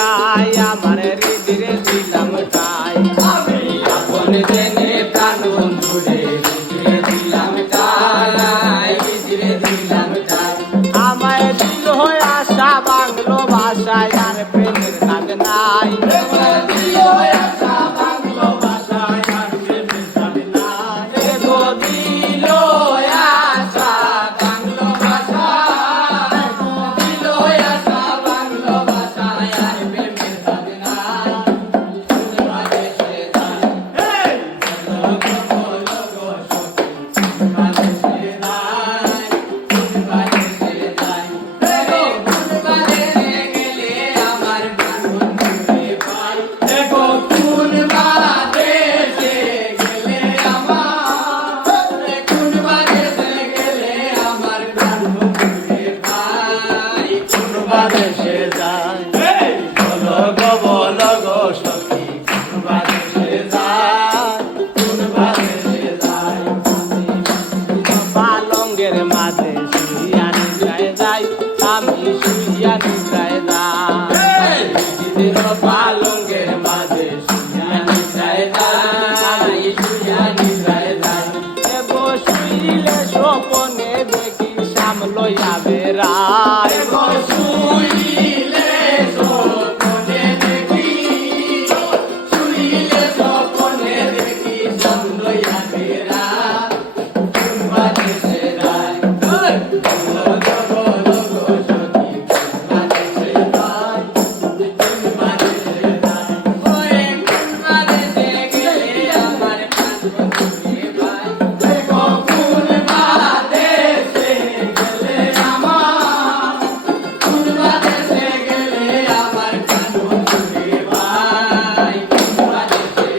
ঠাই আমার হৃদয়ে দিলাম ঠাই আমি আপন জেনে প্রাণ বন্ধু রে হৃদয়ে দিলাম ঠাই হৃদয়ে দিলাম ঠাই আমায় দিল আশা বাংলো ভাষায় আর প্রেমের কাজ নাই দিল আশা বাংলো ভাষায় আর প্রেমের কাজ নাই গো দিল আশা বাংলো ভাষায় দিল আশা বাংলো ভাষায় আর প্রেমের কাজ নাই বাদেশে যাই এই বাদেশে যায় বলো গো সখী বাদেশে যায় কোন বাদেশে যায় পালঙ্গের মাঝে শুইয়া নিদ্রায় যাই আমি শুইয়া নিদ্রায় যাই পালঙ্গের মাঝে শুইয়া নিদ্রায় যাই শুইয়া নিদ্রায় যাই গো শুইলে স্বপনে দেখি সামলইয়া বেড়াই গো শুইলে স্বপনে দেখি শুইলে স্বপনে দেখি সামলইয়া বেড়াই কোন বাদেশে যাই বলো গো সখী কোন বাদেশে যাই কোন বাদেশে যাই ওরে কোন বাদেশে গেলে আমার প্রাণ বন্ধুরে ভাই গো কোন বাদেশে গেলে আমার কোন বাদেশে গেলে আমার প্রাণ বন্ধুরে ভাই কোন বাদেশে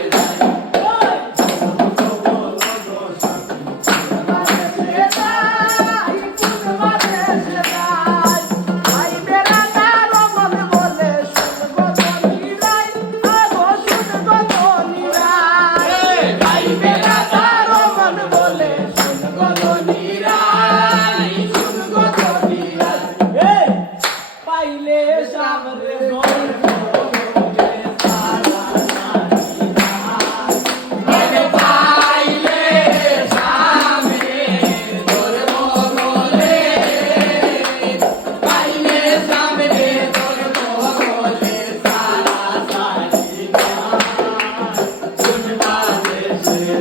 যাই ভাই বেড়া তার মন বলে শুন গো ধনীরাই শুন গো ধনীরাই পাইলে সামরে পাইলে সামনে তোর বগলে পাইলে সামনে তোর বগলে সারা সারি কোন বাদেশে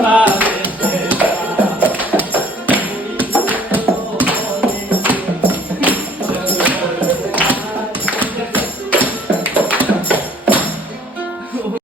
Bye.